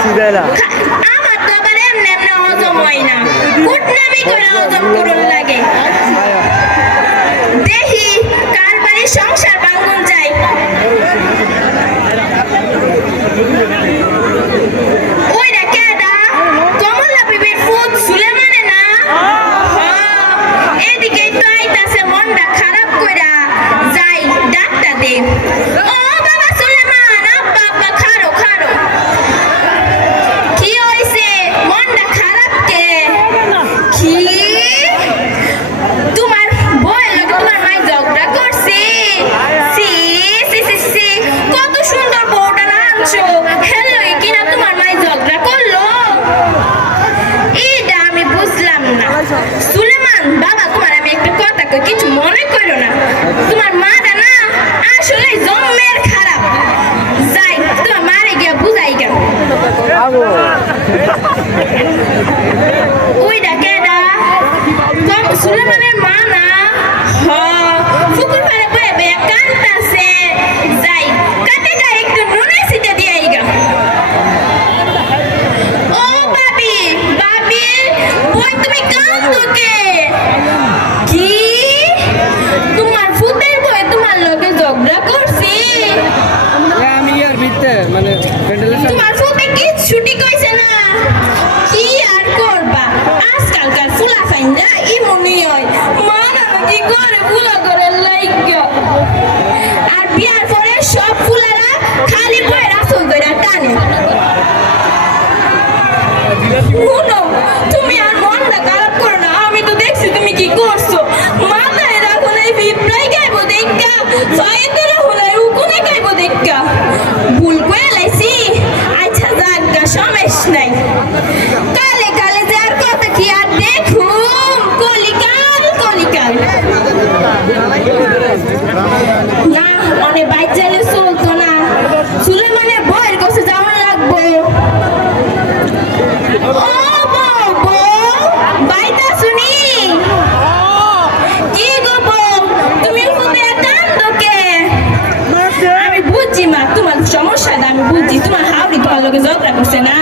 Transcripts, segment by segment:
আমার তো আবার এমনি এমনি হজম হয় না, কুটনামি করে হজম করুন লাগে। দেখি কার বাড়ির সংসার ভাঙন যায়। ওই রে কেডা, কমলা বিবির ফুট সুলেমানে না? এদিকে তো আইতাছে মনটা খারাপ কইরা, যাই ডাকটা দে। ও বাবা সুলেমান, আব্বা আব্বা খারো খারো। কি হইছে, মনটা খারাপ কে? কি তোমার বউয়ের লগে তোমার মাই ঝগড়া করছে? সি সি সি সি, কত সুন্দর বউটা না আনছো, হেলো কিনা তোমার মাই ঝগড়া করলো? এইটা আমি বুঝলাম না। সুলেমান বাবা, তোমার আমি একটা কথা কই, কিছু মনে করো না। তোমার মাটা না আসলে জন্মের খারাপ। যাই তোমার মারে গিয়া বুঝাই গেল। ওইটা কেডা, সুলেমানের মা না? ফুকুর পারে বয়ে বয়ে কান্তাছে। যাই কাটে গা একটু নুনে ছিটে দিয়ে আইগা। ও বাবি বাবি, বই তুমি কান্দো কে? কি তোমার ফুতের বই তোমার লগে ঝগড়া করছে? তোমার ফুতে কি ছুটি কইছে না? কি আর করবা, আজকালকার ফুলা ফাইন্দা ইমনি হয়, মা না কি করে ফুলা করে লাইগা। আর বিয়ার পরে সব ফুলারা খালি বইয়ের আসল ধরে টানে। শুনো, তুমি আর মনটা খারাপ করো না, আমি তো দেখছি তুমি কি করছো। মাথায় রাখো না বিপ্লাই গাইব দেখা, ফাইতে রাখো না উকুনে গাইব দেখা। ভুল করে লাইছি, আচ্ছা যাক গা, সমস্যা নাই। কালে কালে যে আর কথা কি আর দেখুম, কলিকাল কলিকাল। না অনেক বাইক চাইলে চলতো না, সুলেমানের বইয়ের কাছে যাওয়া লাগবো। ও বউ বউ, বাইতা শুনি। কি গো বউ, তুমি ফুটে কান্দো কে? আমি বুঝছি মা, তোমার সমস্যাটা আমি বুঝছি। তোমার হাওড়ি তোমার লোকে ঝগড়া করছে না?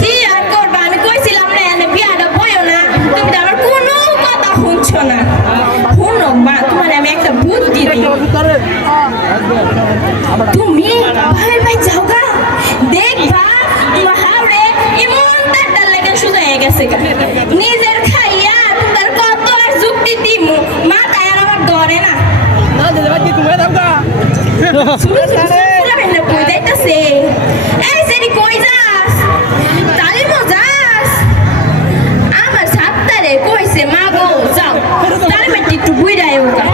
কি আর করবা, আমি কইছিলাম না এনে বিয়াটা বইও না, তুমি তো আমার কোনো কথা শুনছো না। শুনো মা, তোমার আমি একটা বুদ্ধি দিই। তুমি ভাই ভাই যাও গা, দেখবা তোমার হাওড়ে এমন তার লাগে শুধু হয়ে গেছে। নিজের খাইয়া তোমার কত আর যুক্তি দিমু, মাথায় আর আমার ধরে না। কই যাইতাছে? এই সেরি কই যাস? তালিমো যাস? আমার সাতটারে কইছে মা গো যাও তালিমে একটু বুইড়ায় ওকা।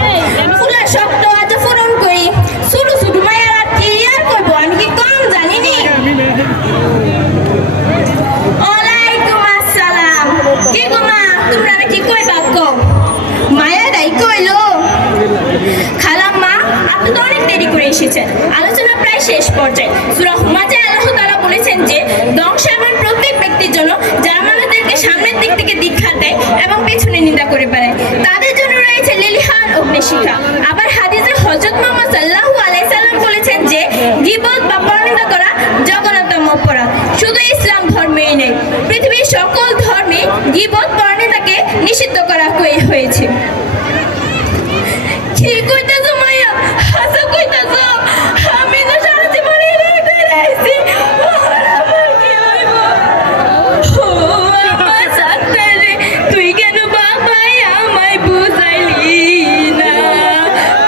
ফুলা শক্ত আজ পূরণ করি, ছোট ছোট মায়ের আর কি আর কইব, আমি কি কম জানি নি? ওয়ালাইকুম আসসালাম। কি গো মা, তোমরা কি কইবা কও? মায়েরাই কইলো। খালাম্মা, আপনি তো অনেক দেরি করে এসেছেন, আলোচনা প্রায় শেষ পর্যায়ে। সূরা হুমাজে আল্লাহ তাআলা বলেছেন যে ধ্বংস এমন প্রত্যেক ব্যক্তির জন্য যারা মানুষদেরকে সামনের দিক থেকে দীক্ষা দেয় এবং পেছনে নিন্দা করে বেড়ায়, তাদের জন্য রয়েছে লিলিহান অগ্নিশিখা। আবার হাদিসে হযরত মুহাম্মদ সাল্লাল্লাহু আলাইহি সাল্লাম বলেছেন যে গীবত বা পরনিন্দা করা জঘন্যতম অপরাধ। শুধু ইসলাম ধর্মেই নেই, পৃথিবীর সকল ধর্মে গীবত পরনিন্দাকে নিষিদ্ধ করা হয়েছে। কি কইতাছো মাইয়া, হাসা কইতাছো? আমি তো সারা জীবন এরই করে আইছি, আমার কি হইব? ও আমার সাথে তুই কেন বাবাই আমায় বুঝাইলি না?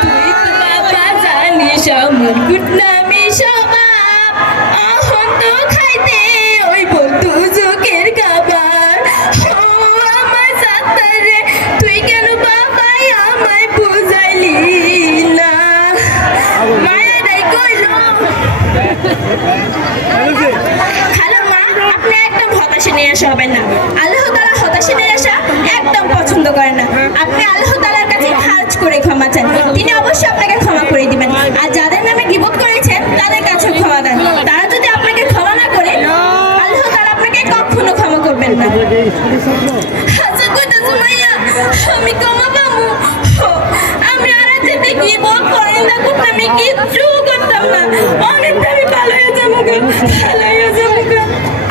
তুই তো বাবা জানিস আমার কুটনামি স্বভাব, আহন তো খাইতে ওই বলতু চোখের খাবার। ও আমার সাথে তুই কেন বাবাই আমায় বুঝাইলি না? মায়াটাই কইল। খালাম্মা, আপনি একদম হতাশা নিয়ে আসা হবেন না। আল্লাহ তাআলা হতাশা নিয়ে আসা একদম পছন্দ করেন না। আপনি আল্লাহ তাআলার কাছে খারাজ করে ক্ষমা চান, তিনি অবশ্যই আপনাকে ক্ষমা করে দিবেন। আর যাদের নামে গীবত করেছেন তাদের কাছে ক্ষমা দেন। তারা যদি আপনাকে ক্ষমা না করে, আল্লাহ তাআলা আপনাকে কখনো ক্ষমা করবেন না। আচ্ছা কইতাছো মাইয়া, আমি ক্ষমা পাবো? আমি আর যেতে গীবত করেন না, আমি কিচ্ছু করতাম না, অনেকটা আমি ভালো হয়ে যাবো। থাকবেন।